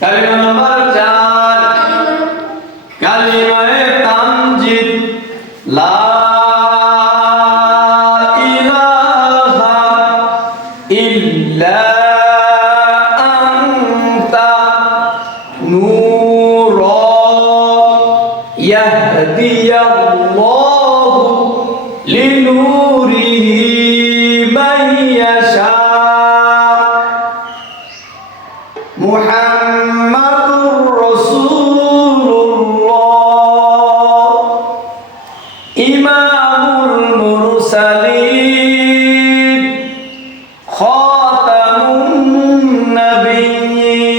কালিমা নাম্বার 4 কালিমায়ে তামজিদ লা ইলাহা ইল্লা আনতা নূরা ইয়াহদিয়াল্লাহু লিনূরিহি মান ইয়াশা মুহাম্মাদুর রাসূলুল্লাহ ইমামুল মুরসালিন খাতামুন নবিয়্যিন।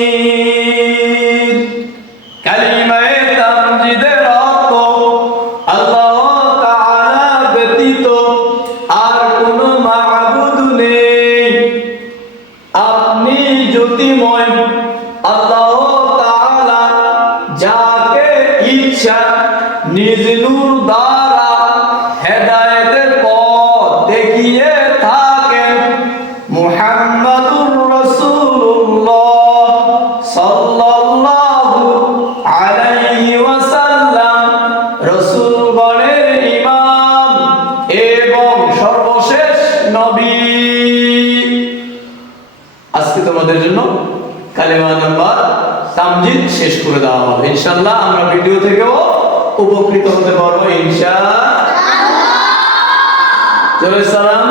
কালিমায়ে তামজিদের অর্থ আল্লাহ তাআলা ব্যতীত আর কোনো মাবুদ নেই। আপনি জ্যোতির্ময়, আল্লাহ তাআলা যাকে ইচ্ছা নিজ নূর দ্বারা হেদায়েতের পথ দেখিয়ে থাকেন। মুহাম্মাদুর রাসূলুল্লাহ সাল্লাল্লাহু আলাইহি ওয়াসাল্লাম রাসূলগণের ইমাম এবং সর্বশেষ নবী। আজকে তোমাদের জন্য কালিমা নাম্বার তামজিদ শেষ করে দেওয়া হবে। ইনশাআল্লাহ আমরা ভিডিও থেকেও উপকৃত হতে পারবো ইনশাআল্লাহ। জয় সালাম।